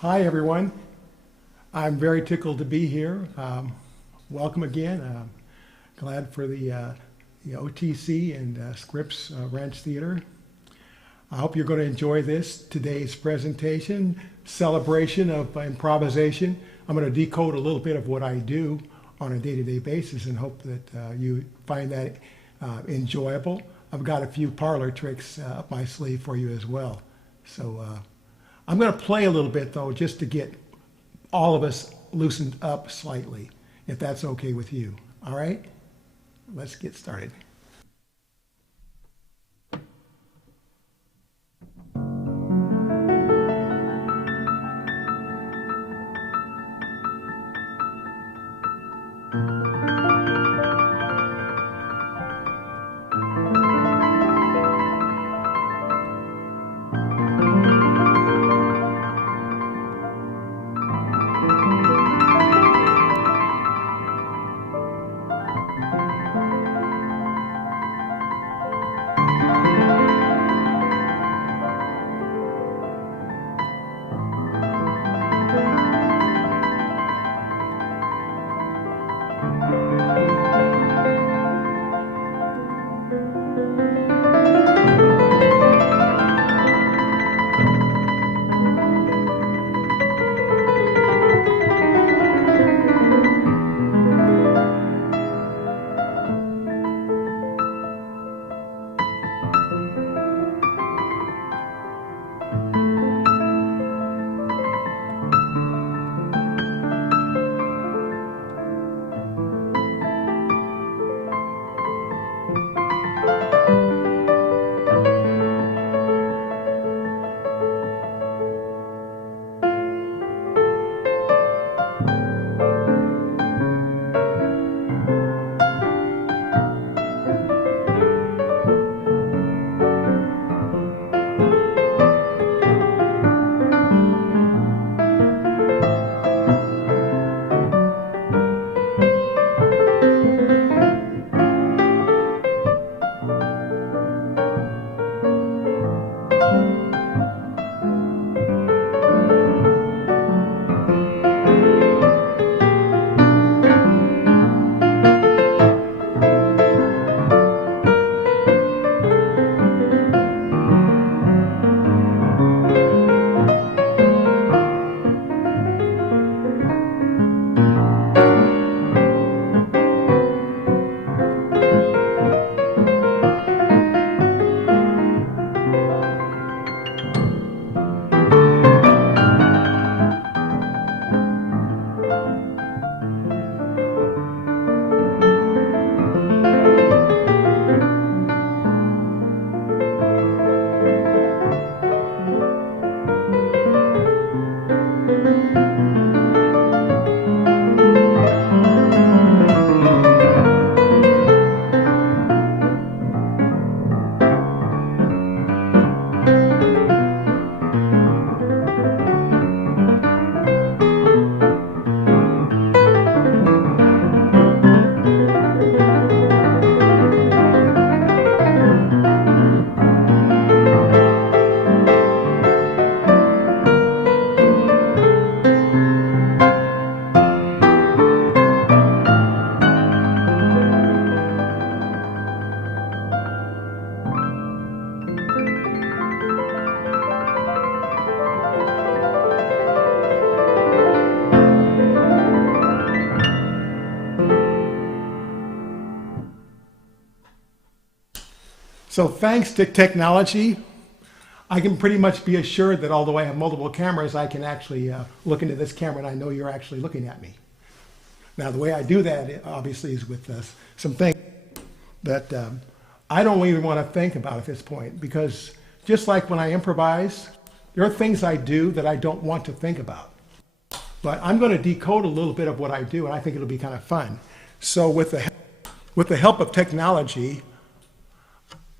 Hi, everyone. I'm very tickled to be here. Welcome again. Glad for the OTC and Scripps Ranch Theater. I hope you're going to enjoy today's presentation, celebration of improvisation. I'm going to decode a little bit of what I do on a day-to-day basis and hope that you find that enjoyable. I've got a few parlor tricks up my sleeve for you as well. So I'm going to play a little bit, though, just to get all of us loosened up slightly, if that's okay with you. All right? Let's get started. So thanks to technology, I can pretty much be assured that although I have multiple cameras, I can actually look into this camera and I know you're actually looking at me. Now, the way I do that, obviously, is with some things that I don't even want to think about at this point, because just like when I improvise, there are things I do that I don't want to think about. But I'm going to decode a little bit of what I do, and I think it'll be kind of fun. So with the help of technology,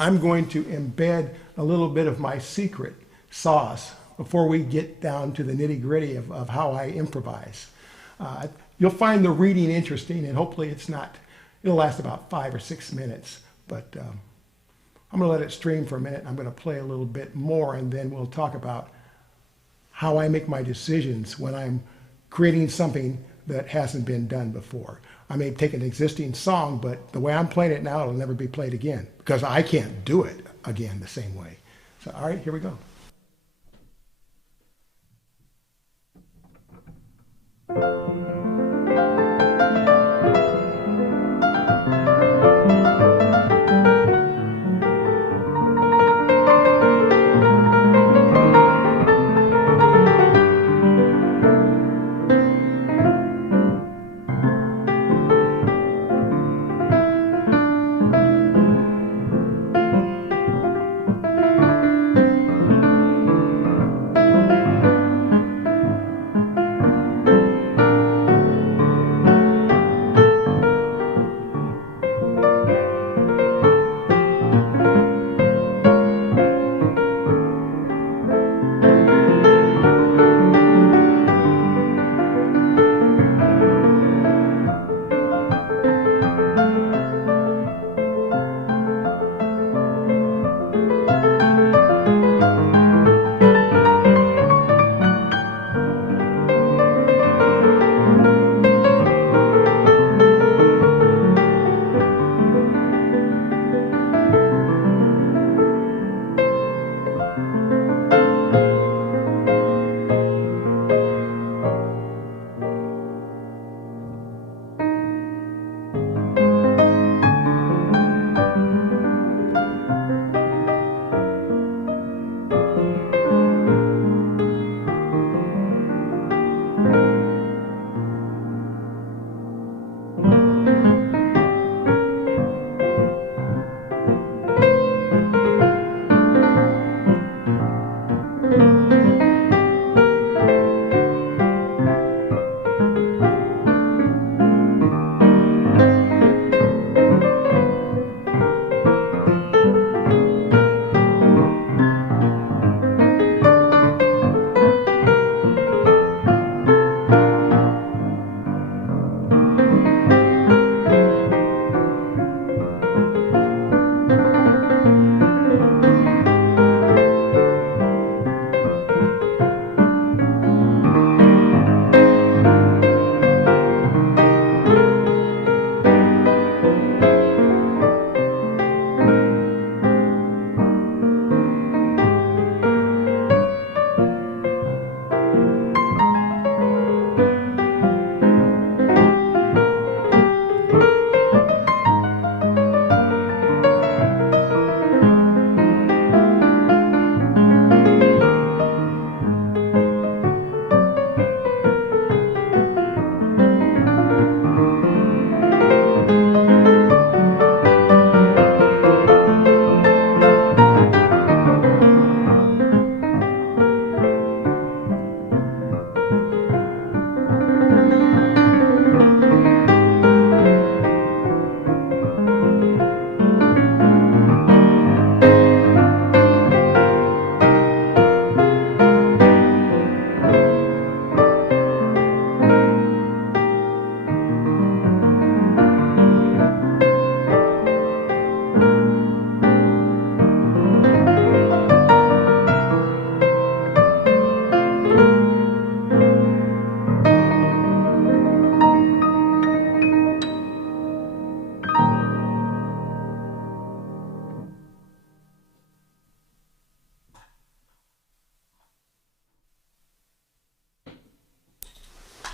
I'm going to embed a little bit of my secret sauce before we get down to the nitty-gritty of how I improvise. You'll find the reading interesting, and hopefully it'll last about 5 or 6 minutes, but I'm going to let it stream for a minute. I'm going to play a little bit more, and then we'll talk about how I make my decisions when I'm creating something that hasn't been done before. I may take an existing song, but the way I'm playing it now, it'll never be played again because I can't do it again the same way. So, all right, here we go.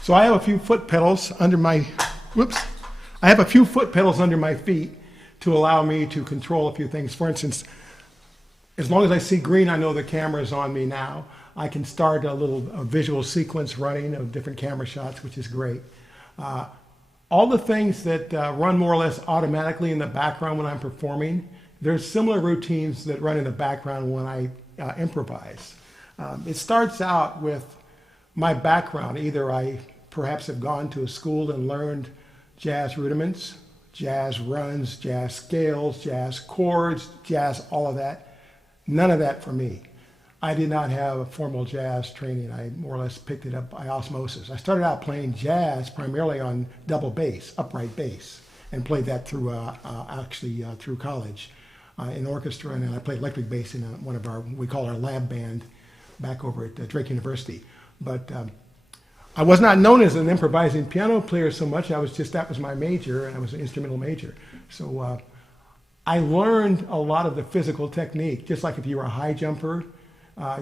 So I have a few foot pedals under my, whoops, I have a few foot pedals under my feet to allow me to control a few things. For instance, as long as I see green, I know the camera is on me now. I can start a visual sequence running of different camera shots, which is great. All the things that run more or less automatically in the background when I'm performing, there's similar routines that run in the background when I improvise. It starts out with my background. Either I perhaps have gone to a school and learned jazz rudiments, jazz runs, jazz scales, jazz chords, jazz, all of that. None of that for me. I did not have a formal jazz training. I more or less picked it up by osmosis. I started out playing jazz primarily on double bass, upright bass, and played that through through college in orchestra, and then I played electric bass in one of our, we call our lab band back over at Drake University. But I was not known as an improvising piano player so much. That was my major, and I was an instrumental major. So I learned a lot of the physical technique. Just like if you were a high jumper,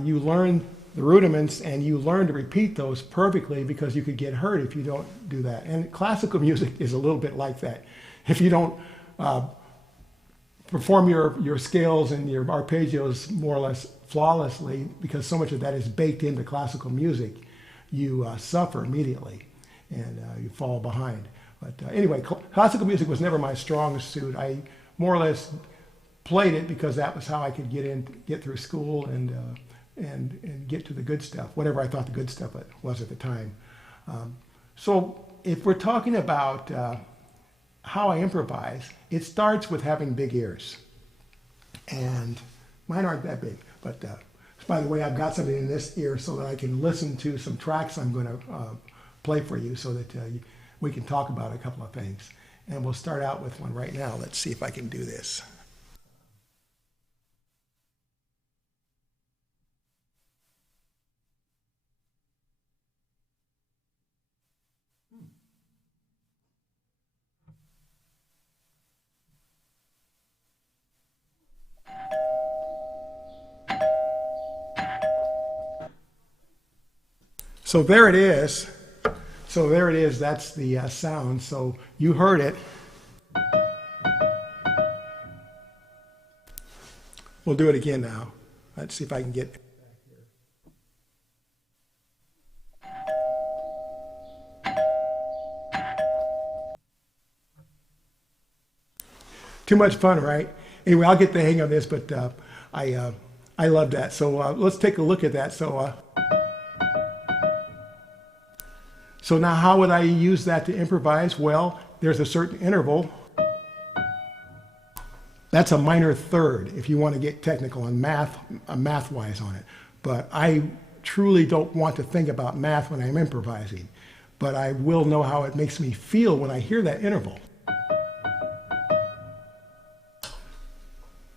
you learn the rudiments and you learn to repeat those perfectly because you could get hurt if you don't do that. And classical music is a little bit like that. If you don't perform your scales and your arpeggios more or less flawlessly, because so much of that is baked into classical music, you suffer immediately and you fall behind. But anyway, classical music was never my strong suit. I more or less played it because that was how I could get through school and get to the good stuff, whatever I thought the good stuff was at the time. So if we're talking about how I improvise, it starts with having big ears. And mine aren't that big, but by the way, I've got something in this ear so that I can listen to some tracks I'm going to play for you so that we can talk about a couple of things. And we'll start out with one right now. Let's see if I can do this. So there it is. So there it is. That's the sound. So you heard it. We'll do it again now. Let's see if I can get back here. Too much fun, right? Anyway, I'll get the hang of this, but I love that. So let's take a look at that. So now how would I use that to improvise? Well, there's a certain interval. That's a minor third if you want to get technical and math-wise on it. But I truly don't want to think about math when I'm improvising. But I will know how it makes me feel when I hear that interval.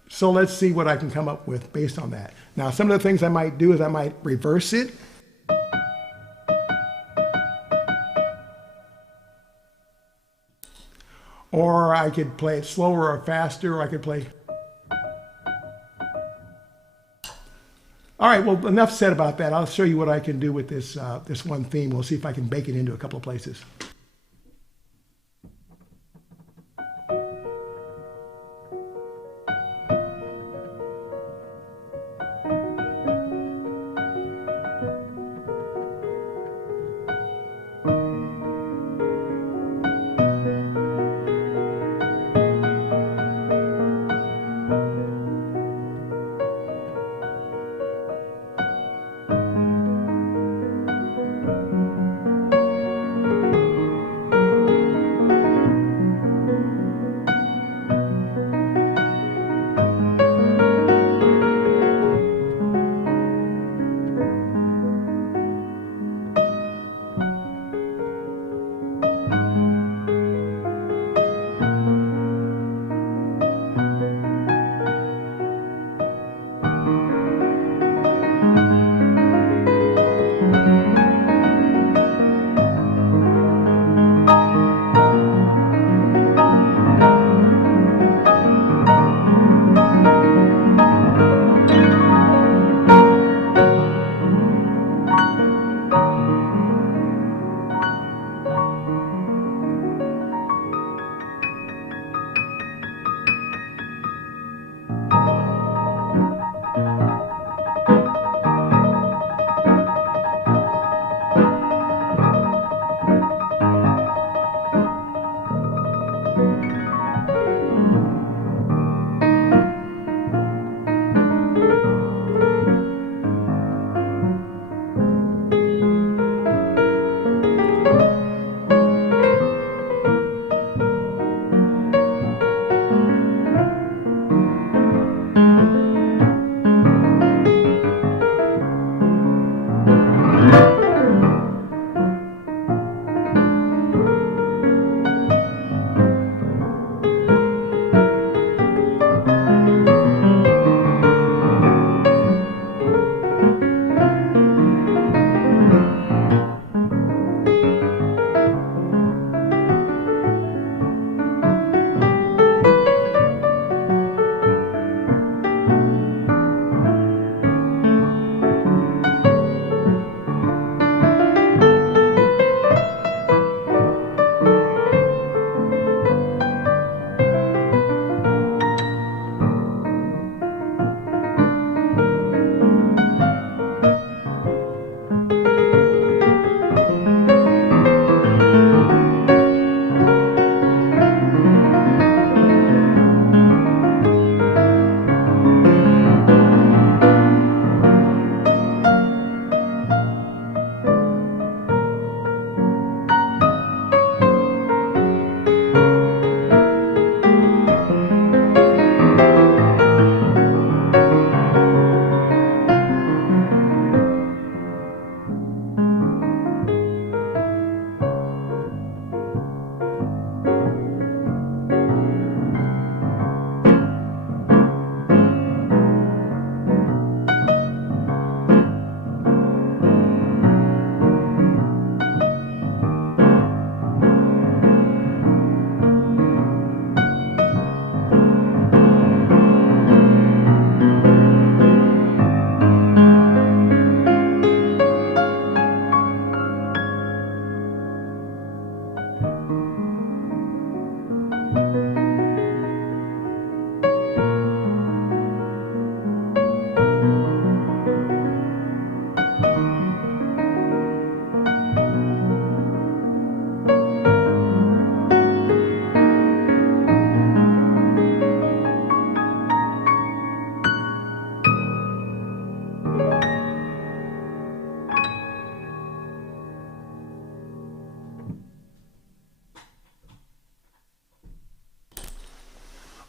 So let's see what I can come up with based on that. Now, some of the things I might do is I might reverse it. Or I could play it slower or faster, or I could play. All right, well, enough said about that. I'll show you what I can do with this one theme. We'll see if I can bake it into a couple of places.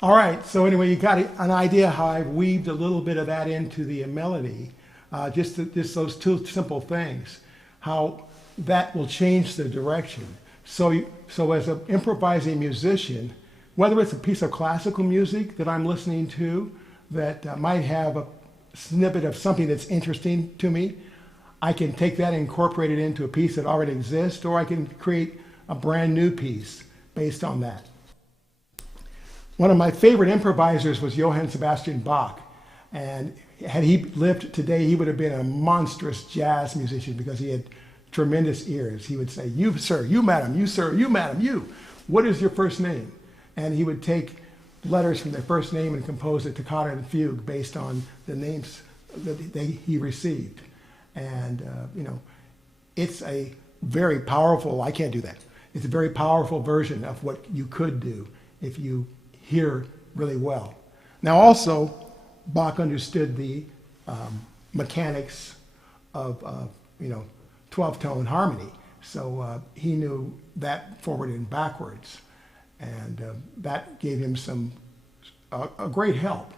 All right, so anyway, you got an idea how I've weaved a little bit of that into the melody. Just those two simple things, how that will change the direction. So as an improvising musician, whether it's a piece of classical music that I'm listening to that might have a snippet of something that's interesting to me, I can take that and incorporate it into a piece that already exists, or I can create a brand new piece based on that. One of my favorite improvisers was Johann Sebastian Bach. And had he lived today, he would have been a monstrous jazz musician because he had tremendous ears. He would say, "You, sir, you, madam, you, sir, you, madam, you. What is your first name?" And he would take letters from their first name and compose a toccata and fugue based on the names that he received. And, it's a very powerful, I can't do that. It's a very powerful version of what you could do if you hear really well. Now also, Bach understood the mechanics of 12-tone harmony. So he knew that forward and backwards. And that gave him a great help.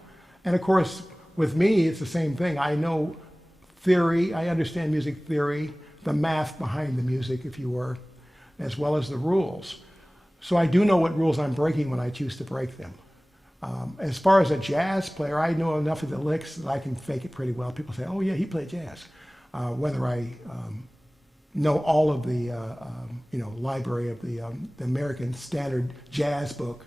And of course, with me, it's the same thing. I know theory, I understand music theory, the math behind the music, if you were, as well as the rules. So I do know what rules I'm breaking when I choose to break them. As far as a jazz player, I know enough of the licks that I can fake it pretty well. People say, "Oh yeah, he played jazz." Whether I know all of the library of the American Standard Jazz book,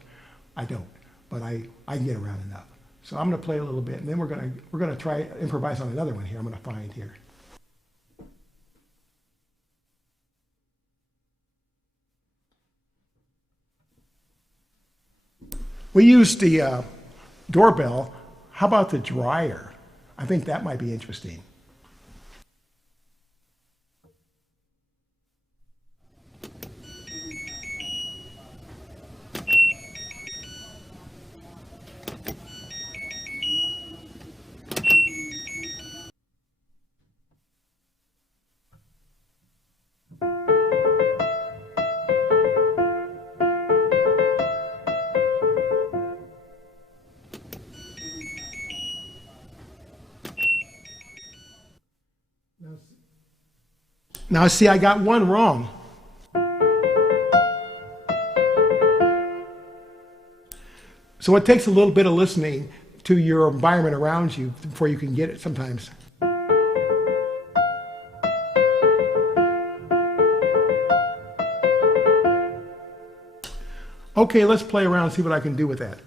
I don't, but I can get around enough. So I'm going to play a little bit, and then we're going to try improvise on another one here. I'm going to find here. We used the doorbell. How about the dryer? I think that might be interesting. Now see, I got one wrong. So it takes a little bit of listening to your environment around you before you can get it sometimes. Okay, let's play around and see what I can do with that.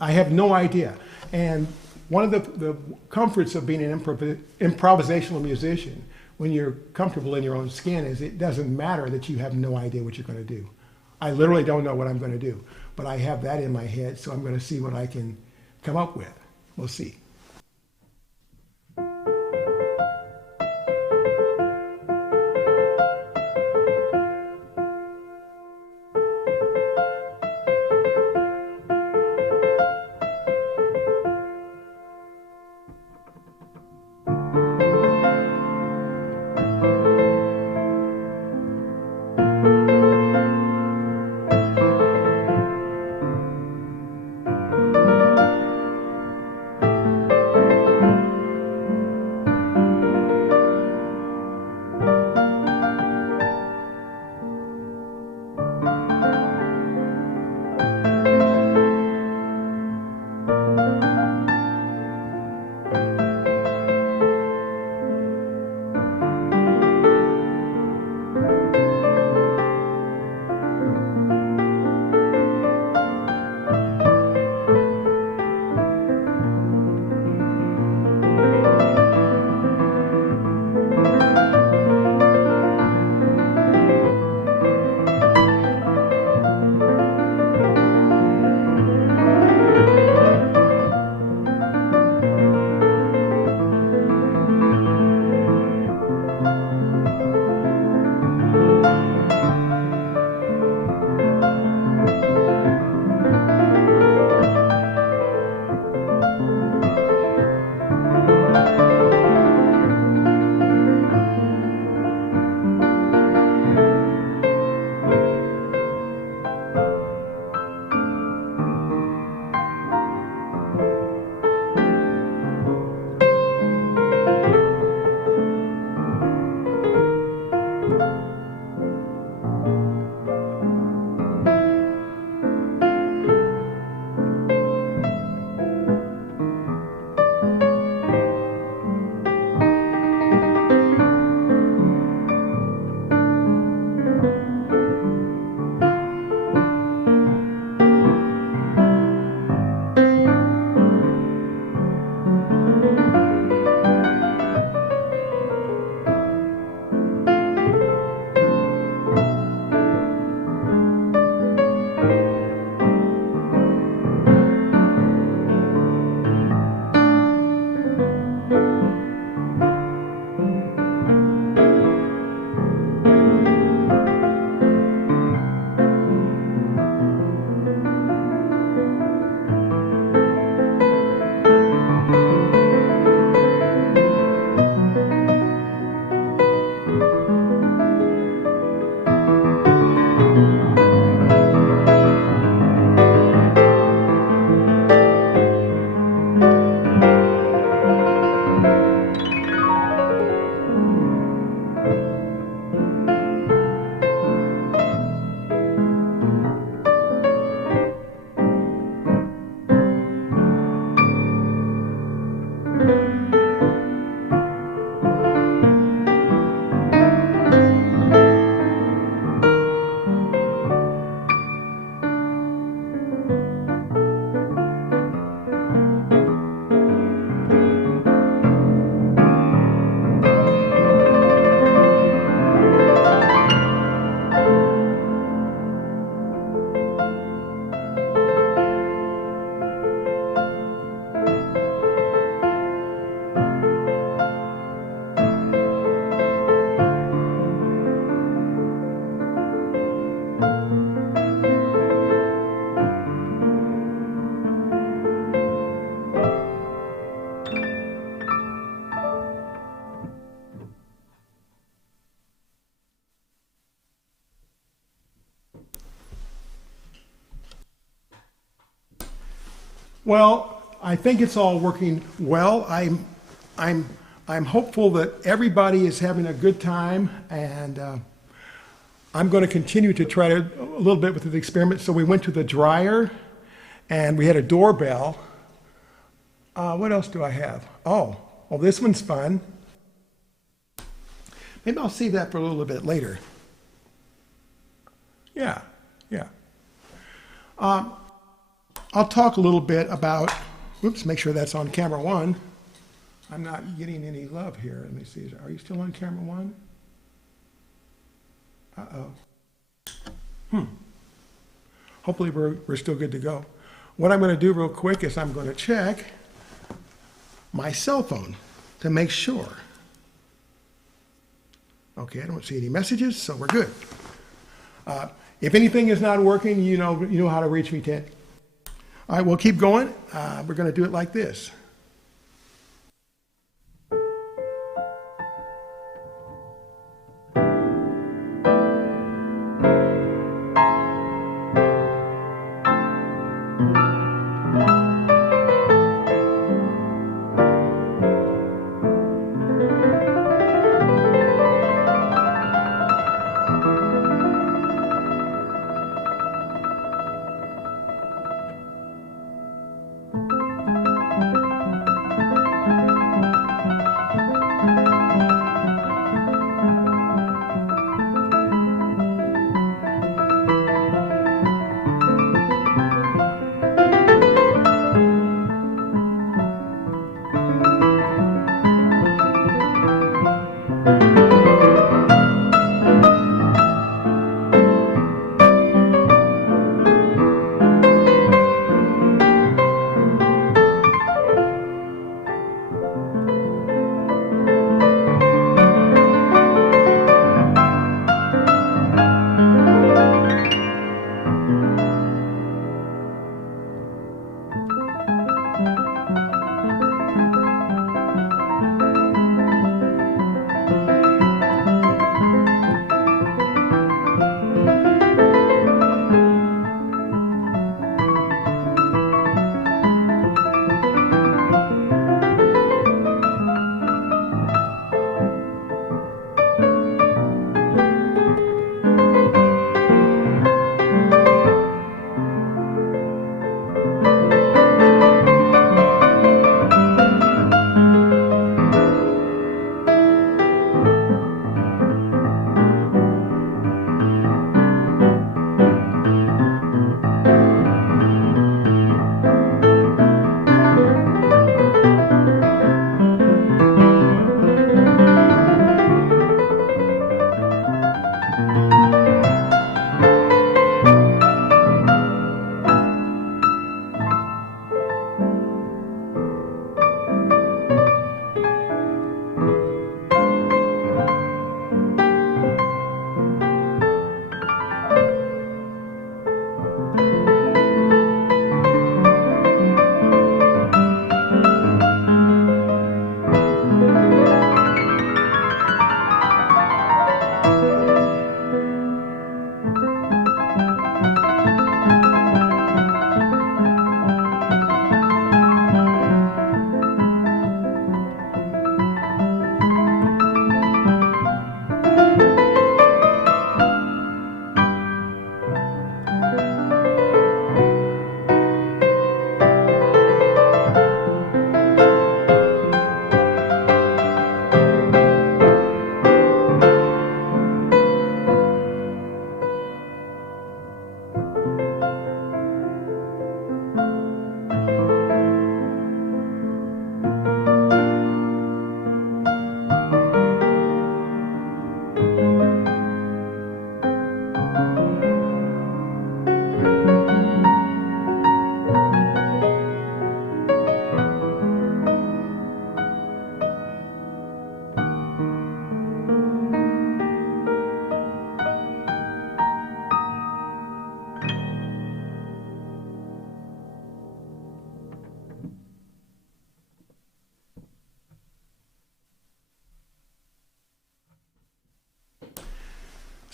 I have no idea. And one of the comforts of being an improvisational musician, when you're comfortable in your own skin, is it doesn't matter that you have no idea what you're going to do. I literally don't know what I'm going to do, but I have that in my head, so I'm going to see what I can come up with. We'll see. Well, I think it's all working well. I'm, I'm hopeful that everybody is having a good time, and I'm going to continue to try to a little bit with the experiment. So we went to the dryer, and we had a doorbell. What else do I have? Oh, well, this one's fun. Maybe I'll save that for a little bit later. Yeah, yeah. I'll talk a little bit about, oops, make sure that's on camera one. I'm not getting any love here. Let me see. Are you still on camera one? Uh-oh. Hopefully we're still good to go. What I'm going to do real quick is I'm going to check my cell phone to make sure. Okay, I don't see any messages, so we're good. If anything is not working, you know how to reach me, Ted. All right, we'll keep going. We're going to do it like this.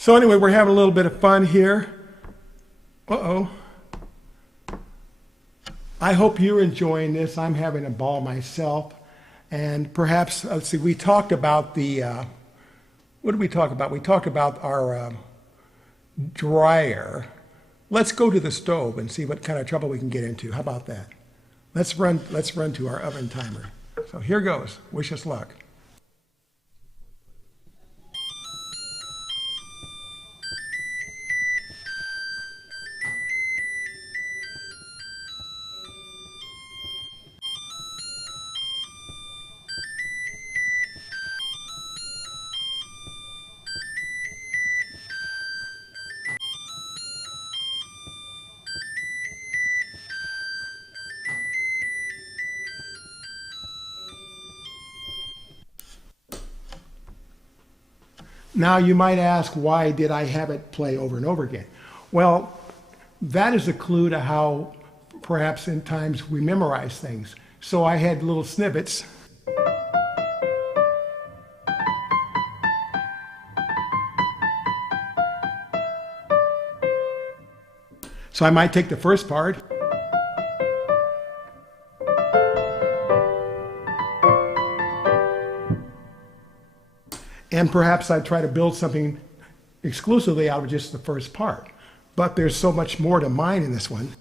So anyway, we're having a little bit of fun here. Uh-oh. I hope you're enjoying this. I'm having a ball myself. And perhaps, let's see, we talked about the, what did we talk about? We talked about our dryer. Let's go to the stove and see what kind of trouble we can get into. How about that? Let's run to our oven timer. So here goes. Wish us luck. Now you might ask, why did I have it play over and over again? Well, that is a clue to how perhaps in times we memorize things. So I had little snippets. So I might take the first part. And perhaps I'd try to build something exclusively out of just the first part. But there's so much more to mine in this one.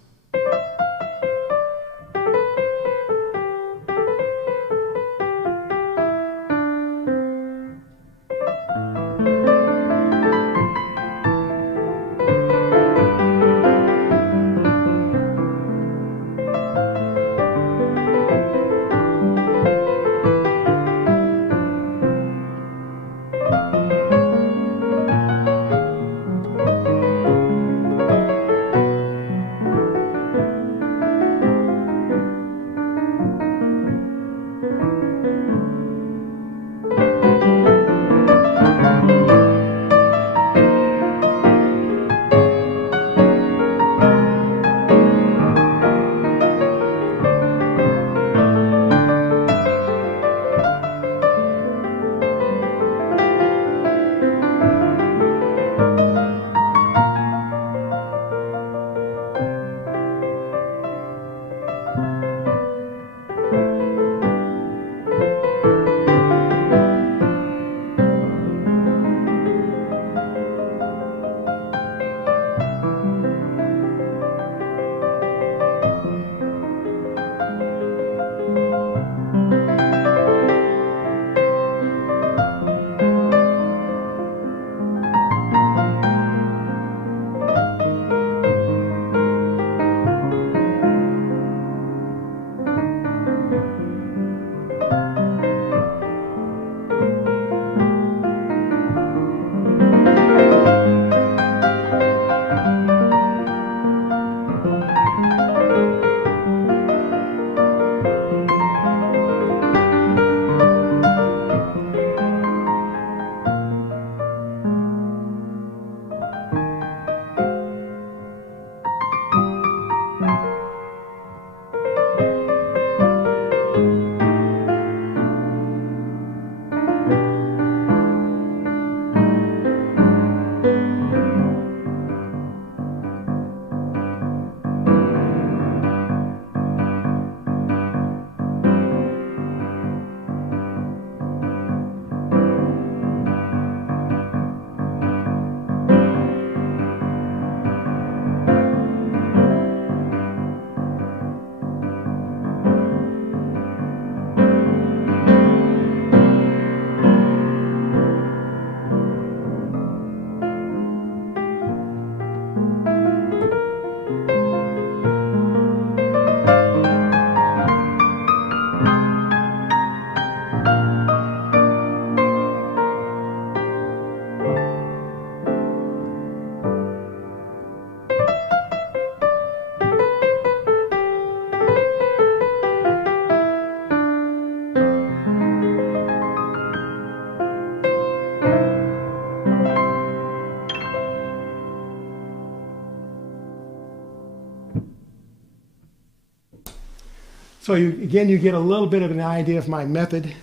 So again, you get a little bit of an idea of my method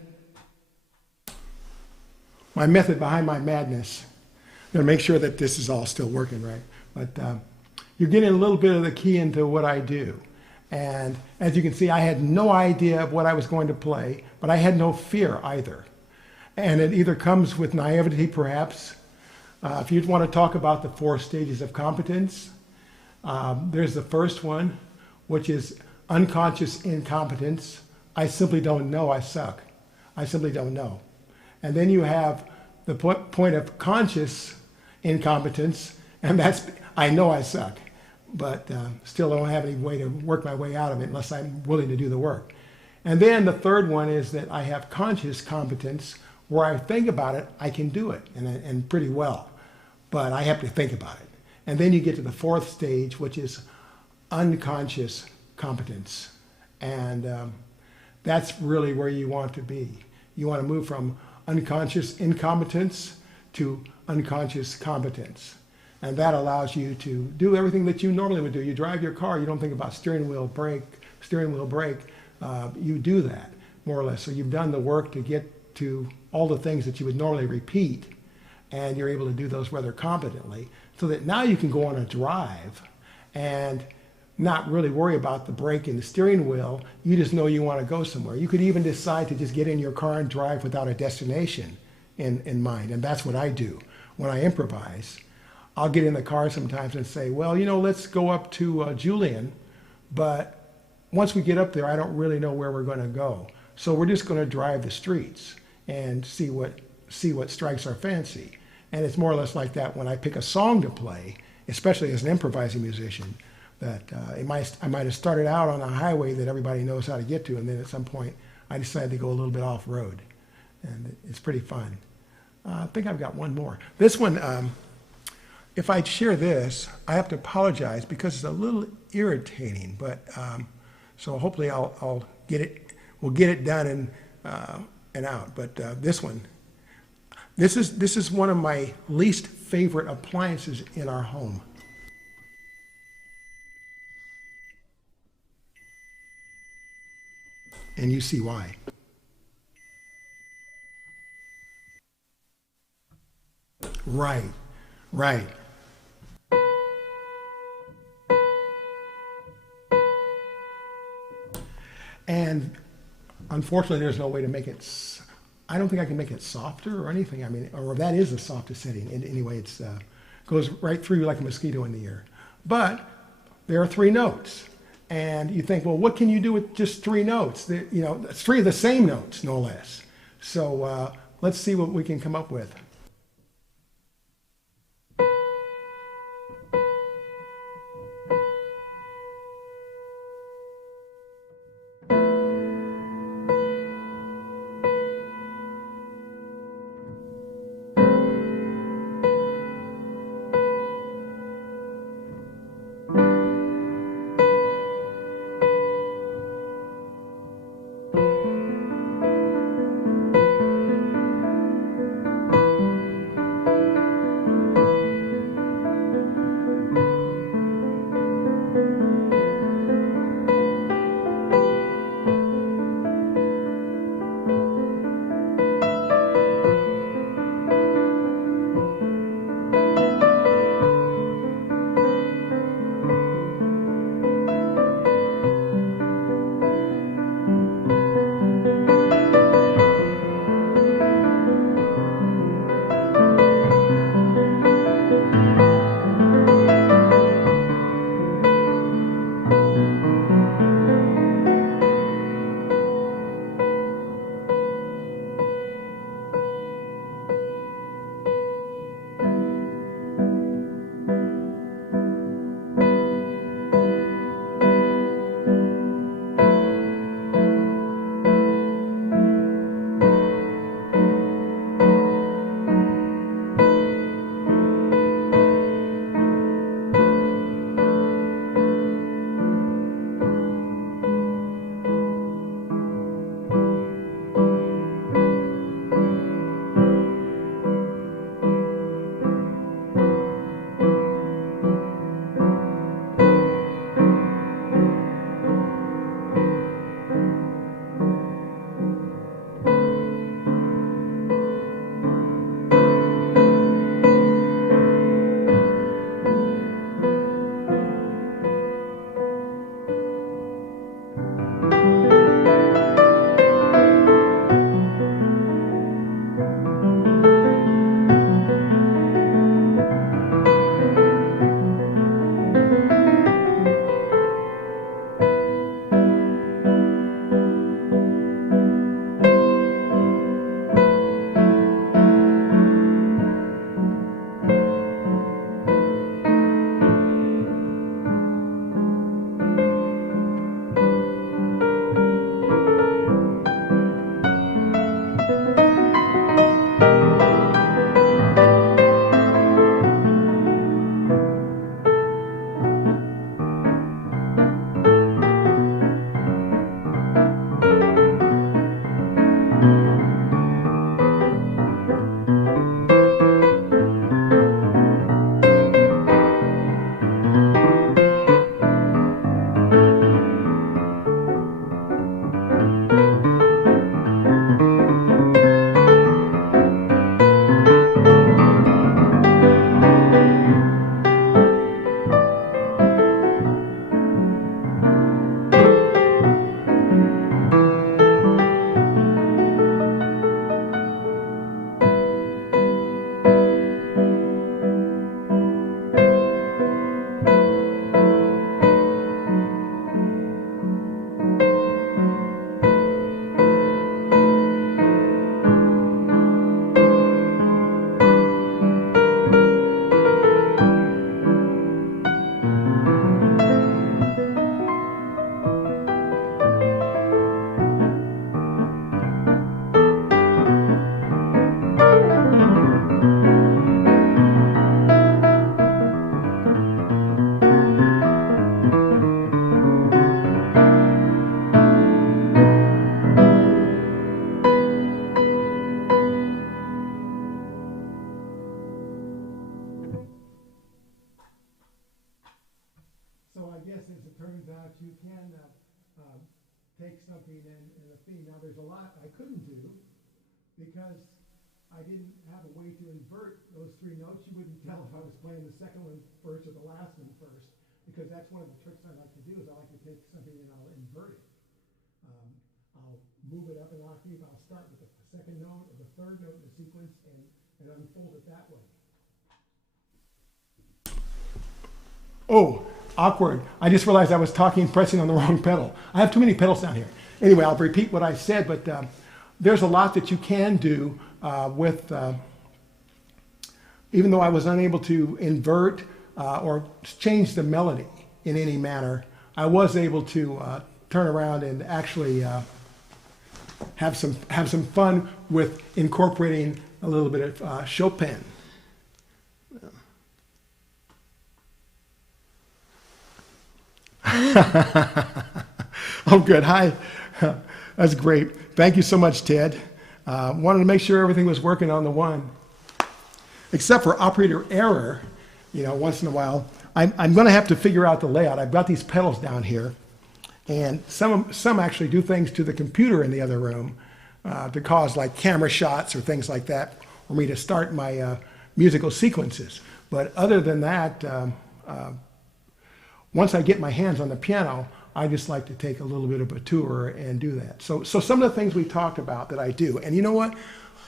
behind my madness. I'm going to make sure that this is all still working right. But you're getting a little bit of the key into what I do. And as you can see, I had no idea of what I was going to play, but I had no fear either. And it either comes with naivety, perhaps. If you'd want to talk about the 4 stages of competence, there's the first one, which is unconscious incompetence. I simply don't know, I suck. I simply don't know. And then you have the point of conscious incompetence, and that's, I know I suck, but still don't have any way to work my way out of it unless I'm willing to do the work. And then the third one is that I have conscious competence, where I think about it, I can do it, and pretty well, but I have to think about it. And then you get to the 4th stage, which is unconscious competence. And that's really where you want to be. You want to move from unconscious incompetence to unconscious competence. And that allows you to do everything that you normally would do. You drive your car, you don't think about steering wheel, brake. You do that, more or less. So you've done the work to get to all the things that you would normally repeat, and you're able to do those rather competently, so that now you can go on a drive and not really worry about the brake and the steering wheel. You just know you want to go somewhere. You could even decide to just get in your car and drive without a destination in mind. And that's what I do when I improvise. I'll get in the car sometimes and say, well, let's go up to Julian, but once we get up there, I don't really know where we're going to go. So we're just going to drive the streets and see what strikes our fancy. And it's more or less like that when I pick a song to play, especially as an improvising musician, that I might have started out on a highway that everybody knows how to get to, and then at some point I decided to go a little bit off-road. And it's pretty fun. I think I've got one more. This one, if I share this, I have to apologize because it's a little irritating, but so hopefully we'll get it done and out. But this one, this is one of my least favorite appliances in our home. And you see why. Right. And unfortunately, there's no way to make it, I don't think I can make it softer or anything. I mean, or that is the softest setting. Anyway, it goes right through like a mosquito in the ear. But there are 3 notes. And you think, well, what can you do with just 3 notes? It's 3 of the same notes, no less. So let's see what we can come up with. as it turns out, you can take something and a theme. Now, there's a lot I couldn't do because I didn't have a way to invert those three notes. You wouldn't tell if I was playing the second one first or the last one first, because that's one of the tricks I like to do is I like to take something and I'll invert it. I'll move it up an octave. I'll start with the second note or the third note in the sequence and unfold it that way. Oh, awkward. I just realized I was pressing on the wrong pedal. I have too many pedals down here. Anyway, I'll repeat what I said, but there's a lot that you can do with, even though I was unable to invert or change the melody in any manner, I was able to turn around and actually have some fun with incorporating a little bit of Chopin. Oh, good. Hi. That's great. Thank you so much, Ted. Wanted to make sure everything was working on the one. Except for operator error, once in a while. I'm going to have to figure out the layout. I've got these pedals down here, and some actually do things to the computer in the other room to cause like camera shots or things like that for me to start my musical sequences. But other than that, once I get my hands on the piano, I just like to take a little bit of a tour and do that. So some of the things we talked about that I do, and you know what?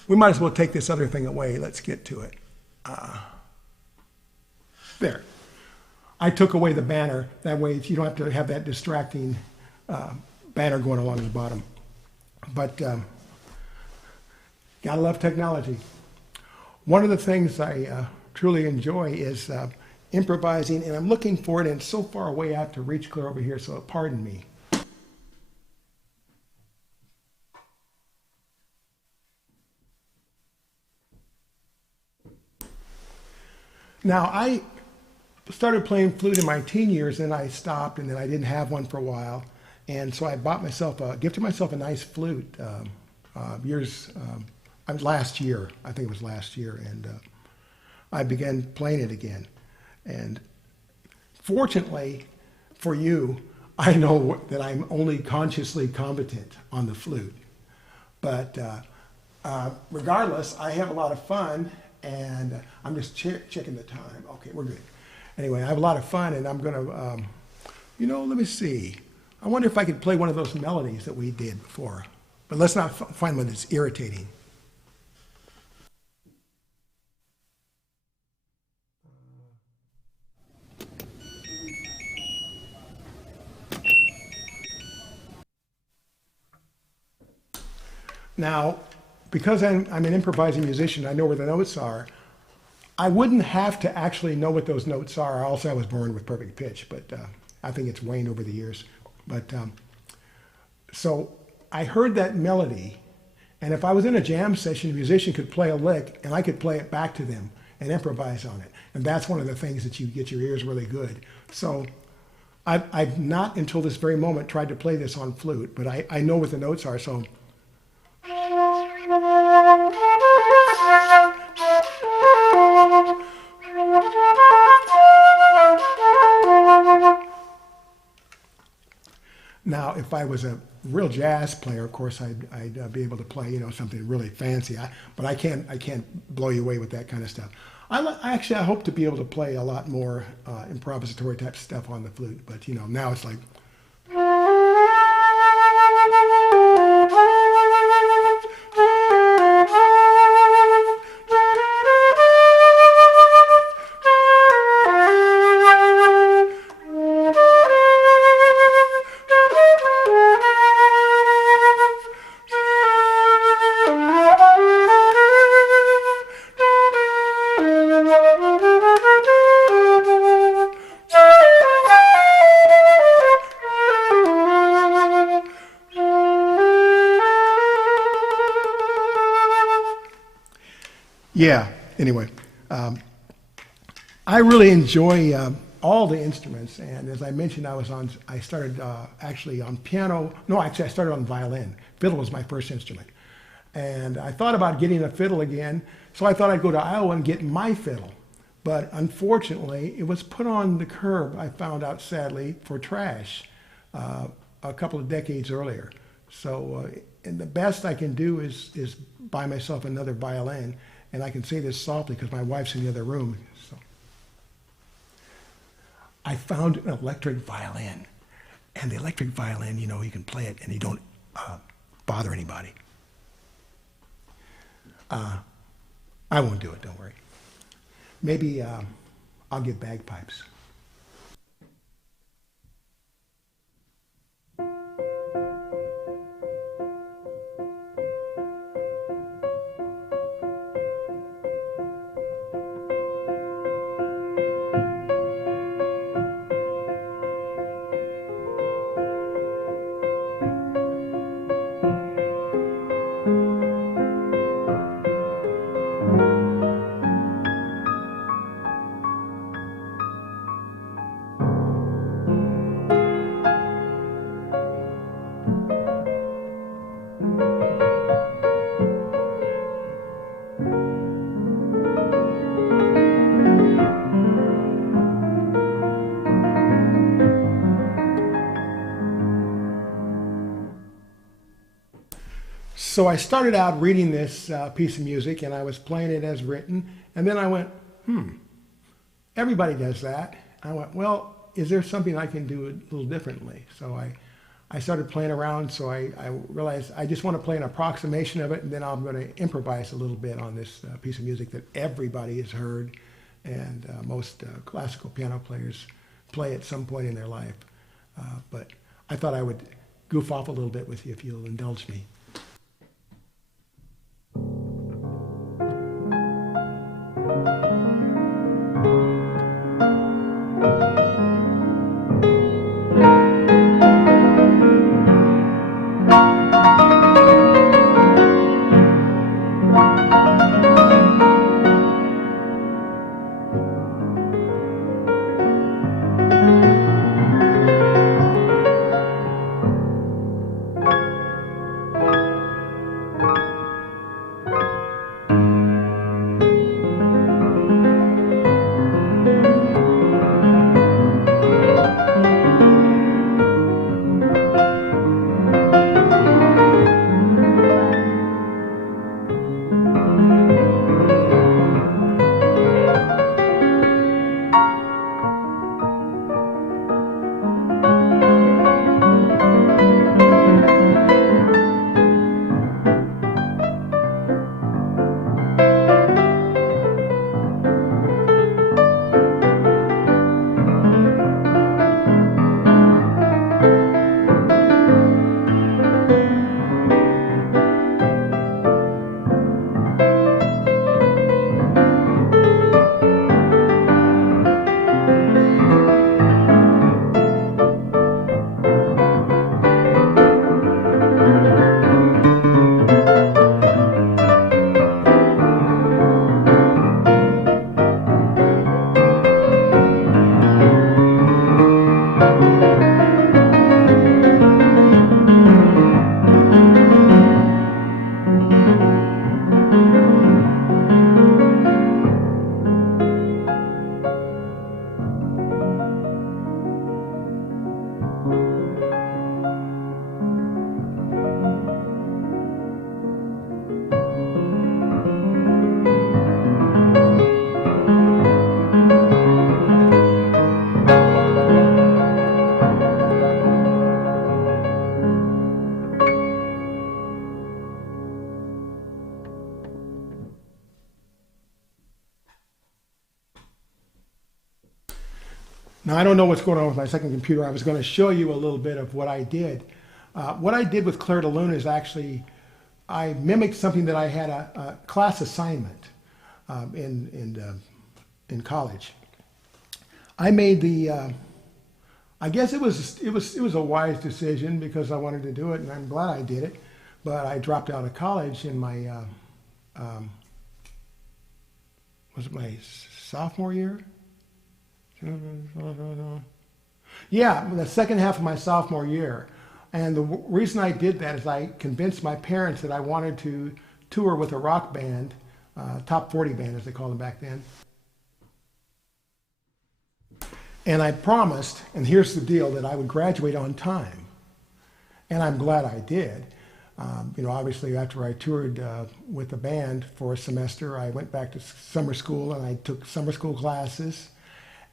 We might as well take this other thing away. Let's get to it. There. I took away the banner. That way you don't have to have that distracting banner going along the bottom. But gotta love technology. One of the things I truly enjoy is improvising, and I'm looking for it, and it's so far away I have to reach clear over here, so pardon me. Now, I started playing flute in my teen years, and I stopped, and then I didn't have one for a while, and so I gifted myself a nice flute last year. I think it was last year, and I began playing it again. And fortunately for you, I know that I'm only consciously competent on the flute. But regardless, I have a lot of fun, and I'm just checking the time. Okay, we're good. Anyway, I have a lot of fun, and I'm going to, let me see. I wonder if I could play one of those melodies that we did before. But let's not find one that's irritating. Now, because I'm an improvising musician, I know where the notes are. I wouldn't have to actually know what those notes are. Also, I was born with perfect pitch, but I think it's waned over the years. But so I heard that melody, and if I was in a jam session, a musician could play a lick, and I could play it back to them and improvise on it. And that's one of the things that you get your ears really good. So I've not until this very moment tried to play this on flute, but I know what the notes are. So. Now, if I was a real jazz player, of course, I'd be able to play, something really fancy. But I can't blow you away with that kind of stuff. I hope to be able to play a lot more improvisatory type stuff on the flute. But now it's like. Yeah, anyway, I really enjoy all the instruments, and as I mentioned, I started actually on piano. No, actually I started on violin. Fiddle was my first instrument. And I thought about getting a fiddle again, so I thought I'd go to Iowa and get my fiddle. But unfortunately, it was put on the curb, I found out sadly, for trash a couple of decades earlier. So and the best I can do is buy myself another violin. And I can say this softly because my wife's in the other room. So I found an electric violin. And the electric violin, you know, you can play it and you don't bother anybody. I won't do it, don't worry. Maybe I'll get bagpipes. So I started out reading this piece of music and I was playing it as written. And then I went, everybody does that. I went, well, is there something I can do a little differently? So I started playing around. So I realized I just want to play an approximation of it. And then I'm going to improvise a little bit on this piece of music that everybody has heard. And most classical piano players play at some point in their life. But I thought I would goof off a little bit with you if you'll indulge me. Now, I don't know what's going on with my second computer. I was going to show you a little bit of what I did. What I did with Claire de Lune is actually, I mimicked something that I had a class assignment in college. I made the, I guess it was a wise decision because I wanted to do it, and I'm glad I did it. But I dropped out of college in my, was it my sophomore year? Yeah, the second half of my sophomore year. And the reason I did that is I convinced my parents that I wanted to tour with a rock band, top 40 band as they called them back then. And I promised, and here's the deal, that I would graduate on time. And I'm glad I did. Obviously after I toured with the band for a semester, I went back to summer school and I took summer school classes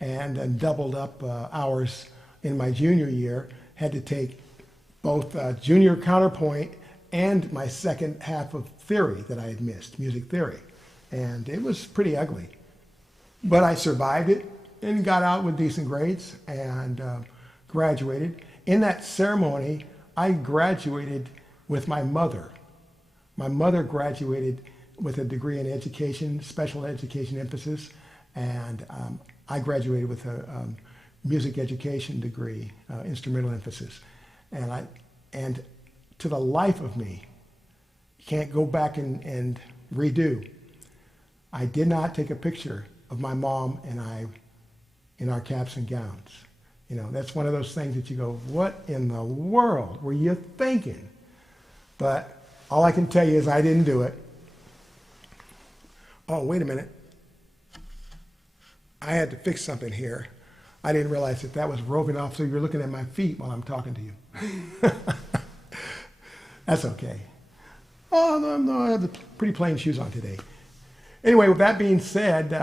and then doubled up hours in my junior year. Had to take both junior counterpoint and my second half of theory that I had missed, music theory. And it was pretty ugly. But I survived it and got out with decent grades and graduated. In that ceremony, I graduated with my mother. My mother graduated with a degree in education, special education emphasis, and I graduated with a music education degree, instrumental emphasis. And to the life of me, can't go back and redo. I did not take a picture of my mom and I in our caps and gowns. That's one of those things that you go, what in the world were you thinking? But all I can tell you is I didn't do it. Oh, wait a minute. I had to fix something here. I didn't realize that was roving off, so you're looking at my feet while I'm talking to you. That's okay. Oh, no, I have the pretty plain shoes on today. Anyway, with that being said,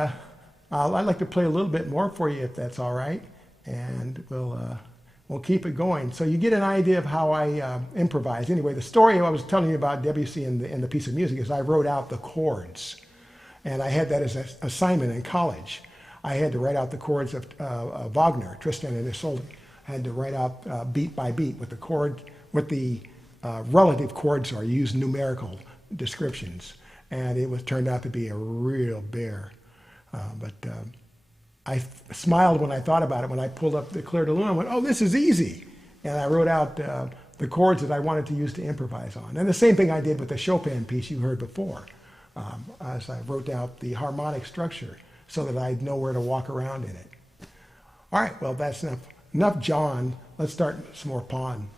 I'd like to play a little bit more for you if that's all right, and we'll keep it going. So you get an idea of how I improvise. Anyway, the story I was telling you about Debussy and the piece of music is I wrote out the chords, and I had that as an assignment in college. I had to write out the chords of Wagner, Tristan and Isolde. I had to write out beat by beat what the relative chords are. Use numerical descriptions, and it turned out to be a real bear. But I smiled when I thought about it. When I pulled up the Clair de Lune, I went, "Oh, this is easy," and I wrote out the chords that I wanted to use to improvise on. And the same thing I did with the Chopin piece you heard before, as I wrote out the harmonic structure, so that I'd know where to walk around in it. All right, well, that's enough. Enough John. Let's start some more Pon.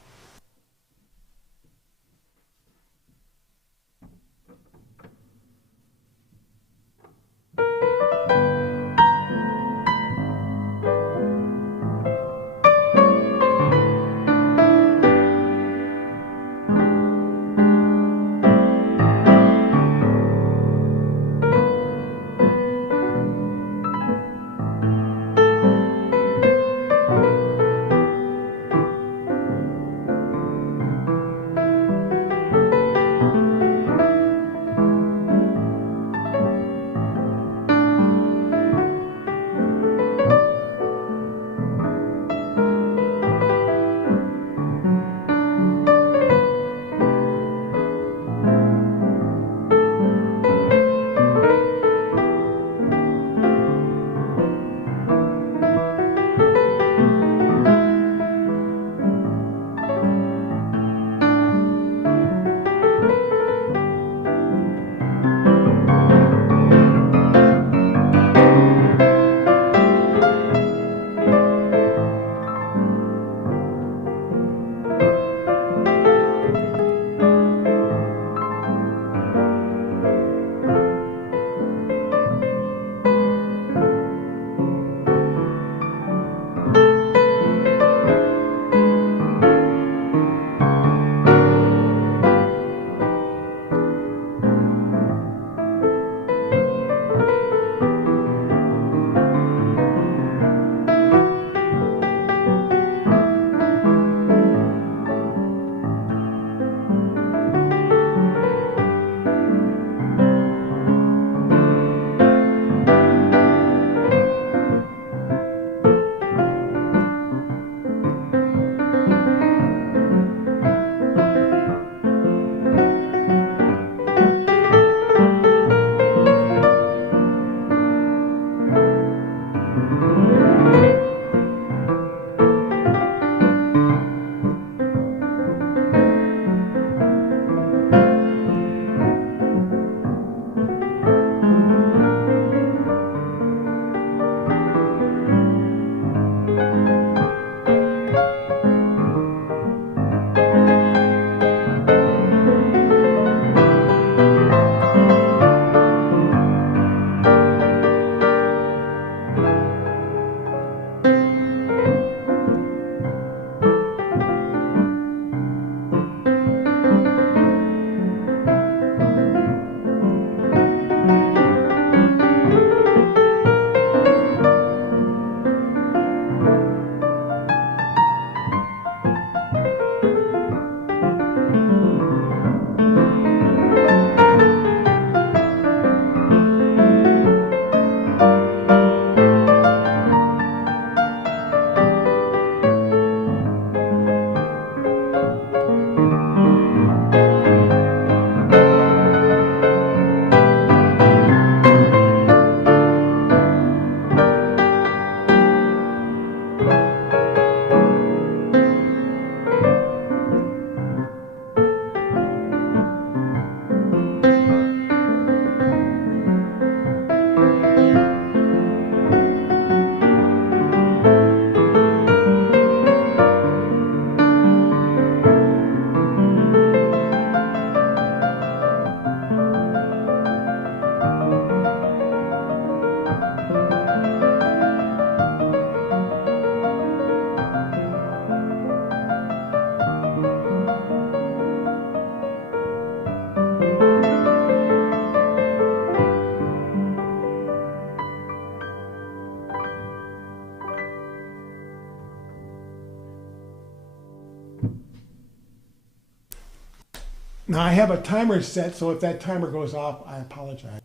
Now I have a timer set, so if that timer goes off, I apologize.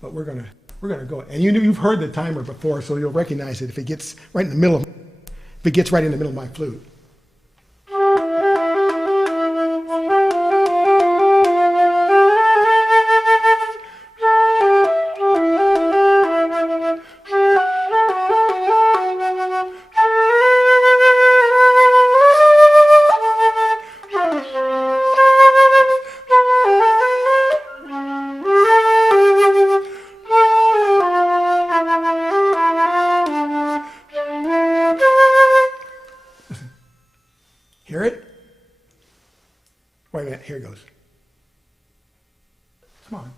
But we're gonna go. And you've heard the timer before, so you'll recognize it if it gets right in the middle. If it gets right in the middle of my flute. Hear it? Wait a minute, here it goes. Come on.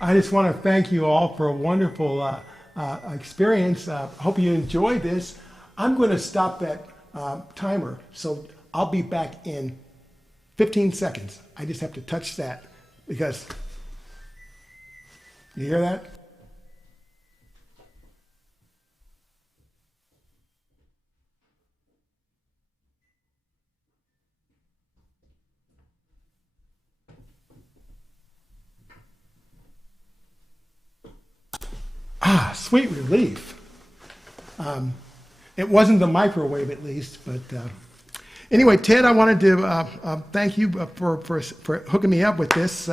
I just want to thank you all for a wonderful experience. Hope you enjoyed this. I'm going to stop that timer, so I'll be back in 15 seconds. I just have to touch that because, you hear that? Ah, sweet relief. It wasn't the microwave, at least, but anyway, Ted, I wanted to thank you for hooking me up with this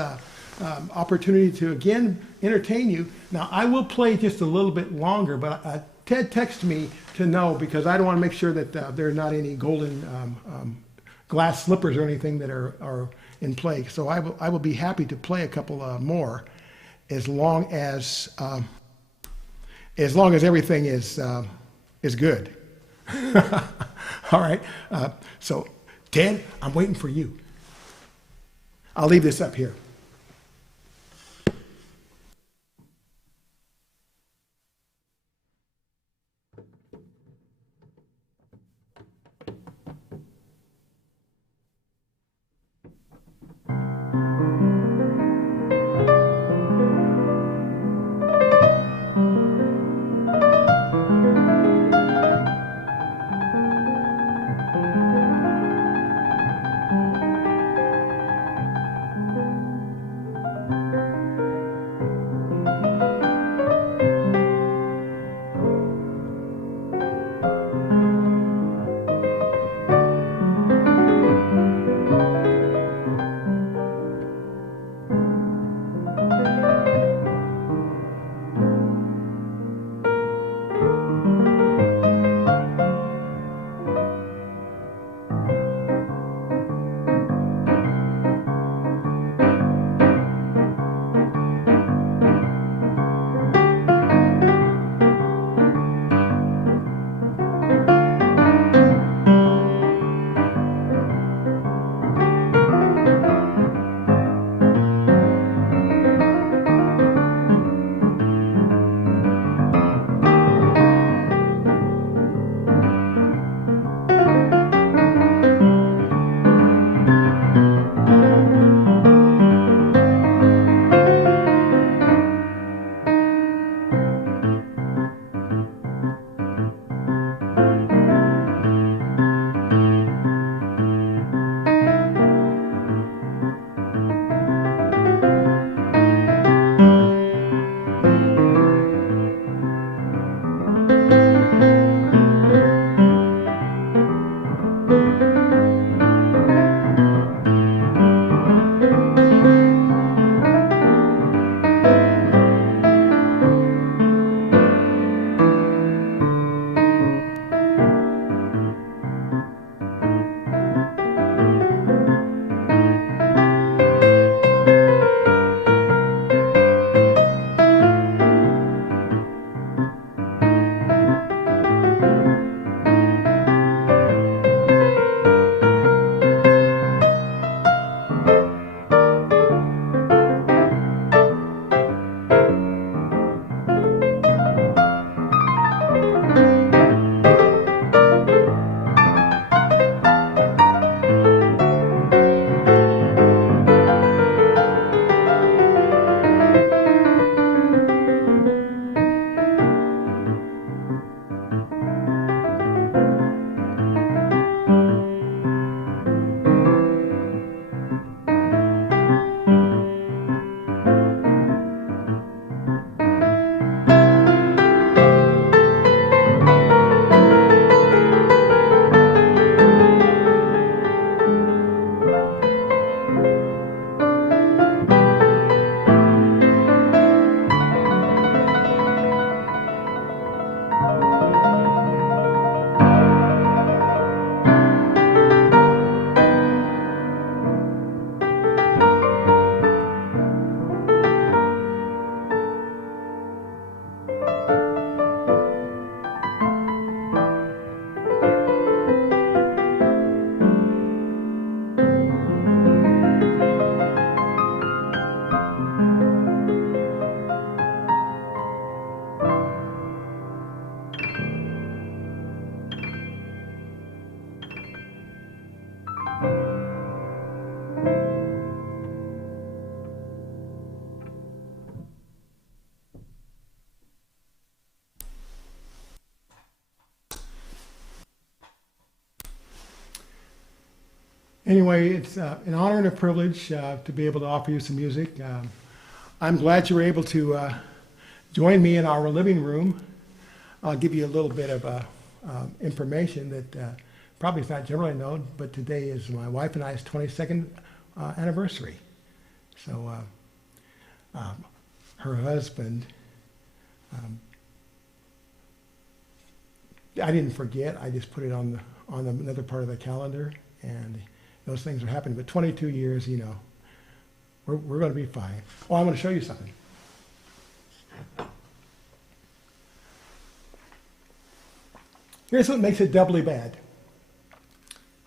opportunity to again entertain you. Now, I will play just a little bit longer, but Ted texted me to know because I don't want to make sure that there are not any golden glass slippers or anything that are in play. So I will be happy to play a couple more as long as everything is good. All right. So, Ted, I'm waiting for you. I'll leave this up here. Anyway, it's an honor and a privilege to be able to offer you some music. I'm glad you were able to join me in our living room. I'll give you a little bit of information that probably is not generally known, but today is my wife and I's 22nd anniversary. So her husband, I didn't forget. I just put it on another part of the calendar, and those things are happening. But 22 years, we're going to be fine. Oh, I'm going to show you something. Here's what makes it doubly bad.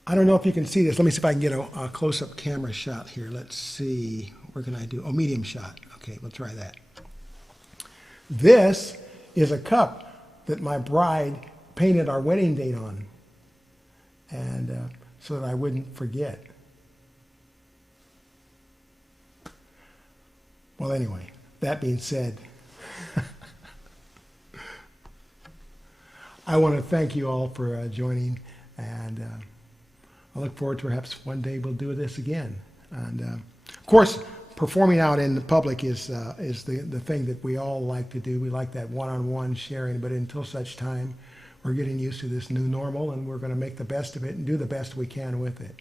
I don't know if you can see this. Let me see if I can get a close-up camera shot here. Let's see. Where can I do? Oh, medium shot. Okay, we'll try that. This is a cup that my bride painted our wedding date on, and so that I wouldn't forget. Well, anyway, that being said, I want to thank you all for joining, and I look forward to perhaps one day we'll do this again. And of course, performing out in the public is the thing that we all like to do. We like that one-on-one sharing, but until such time, we're getting used to this new normal, and we're going to make the best of it and do the best we can with it.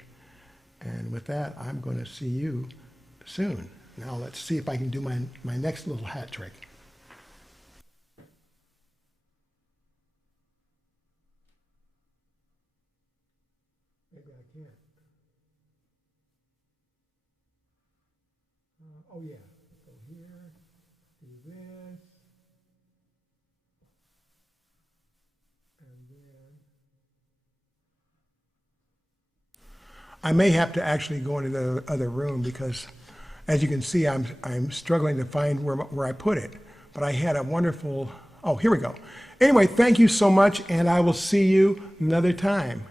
And with that, I'm going to see you soon. Now let's see if I can do my next little hat trick. Maybe I can't. Oh yeah, go here, do this, and then I may have to actually go into the other room because, as you can see, I'm struggling to find where I put it. But I had a wonderful. Oh, here we go. Anyway, thank you so much, and I will see you another time.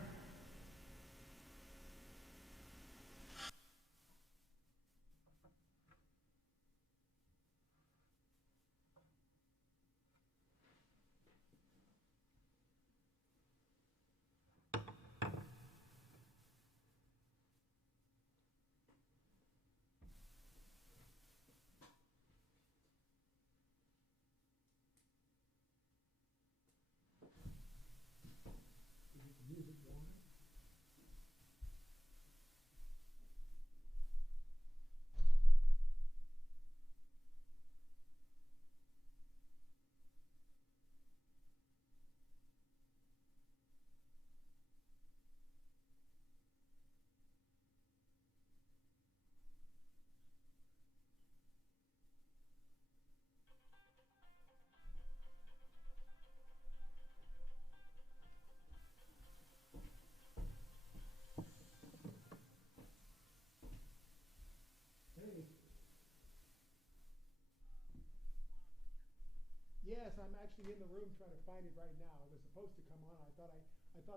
Yes, I'm actually in the room trying to find it right now. It was supposed to come on. I thought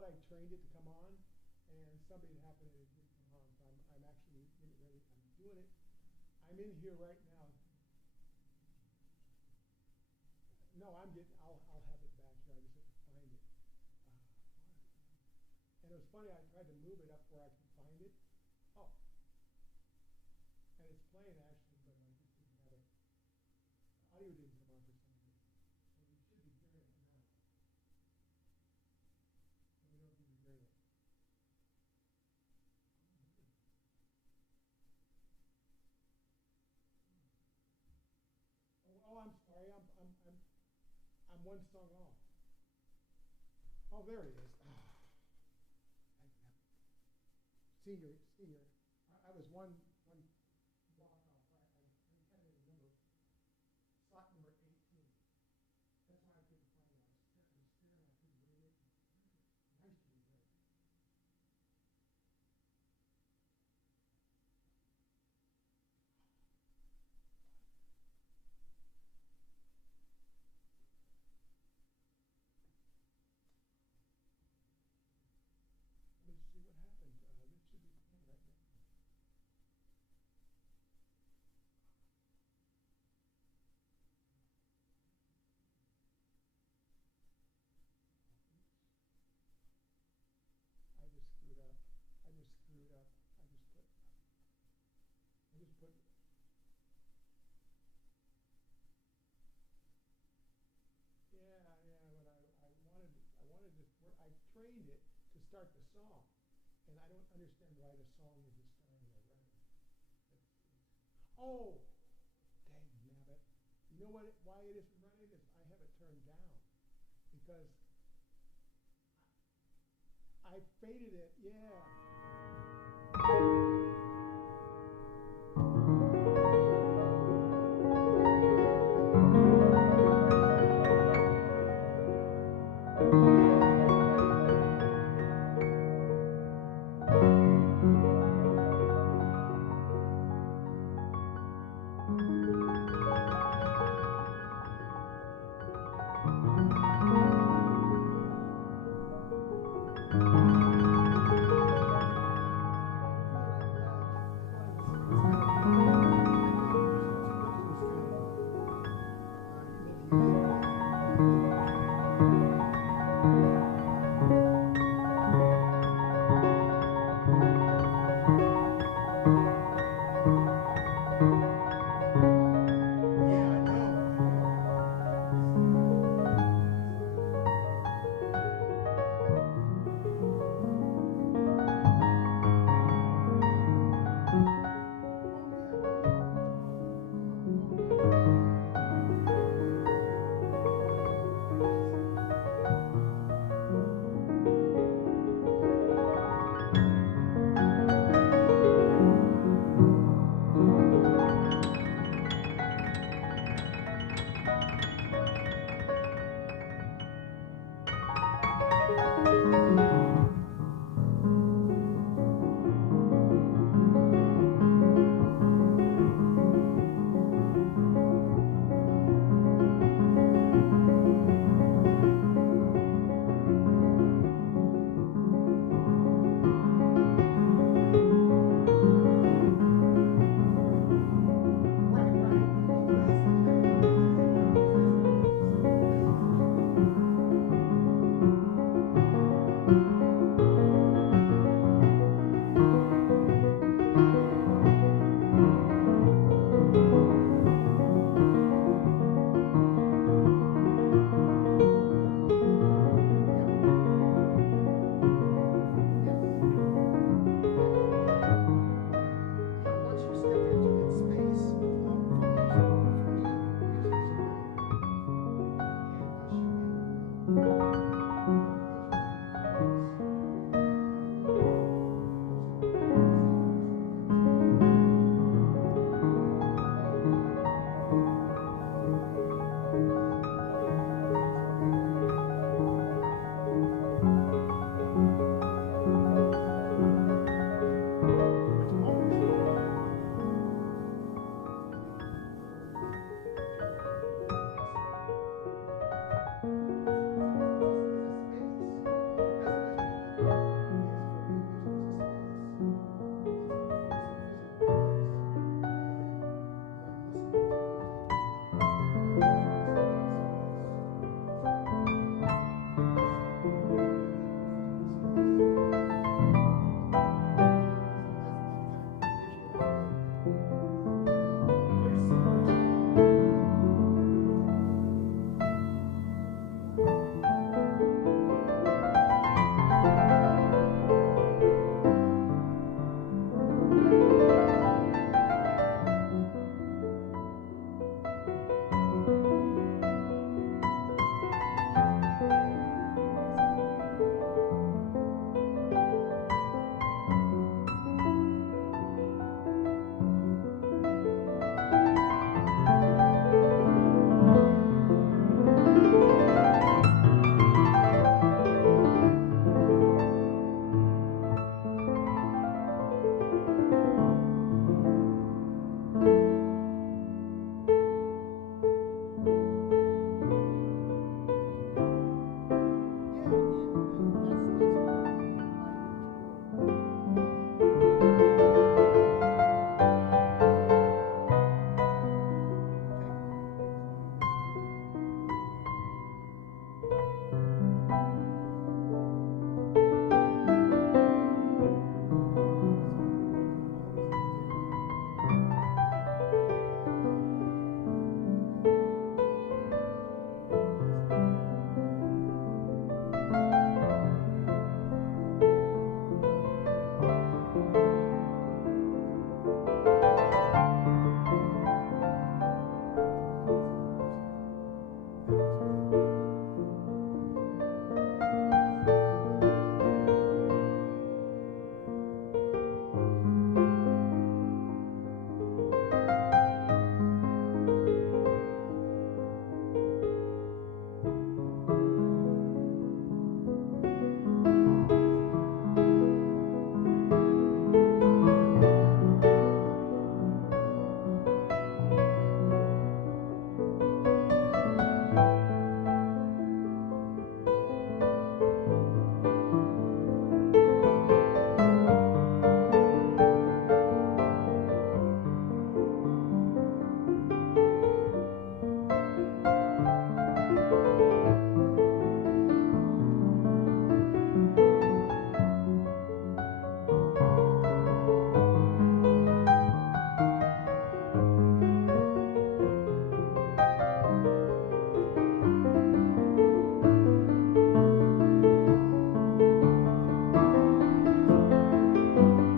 I trained it to come on, and something happened and it didn't come on. So I'm actually getting ready. I'm doing it. I'm in here right now. No, I'll have it back here. I just have to find it. And it was funny. I tried to move it up where I could find it. Oh, and it's playing actually, but I just didn't have it. The audio didn't come on for some reason. So we should be hearing it now. We don't even hear it. Oh, I'm sorry. I'm one song off. Oh, there it is. Senior. I was one block off. I had it in number slot number 18. That's why I couldn't find it. I was staring. I couldn't read it. Nice to be read. Let me see what happened. This should be playing right now. I trained it to start the song, and I don't understand why the song isn't starting already. Oh, dang nabbit. You know what? Why it isn't running is I have it turned down because I faded it. Yeah. For me, music is a very, yeah, I'll show you.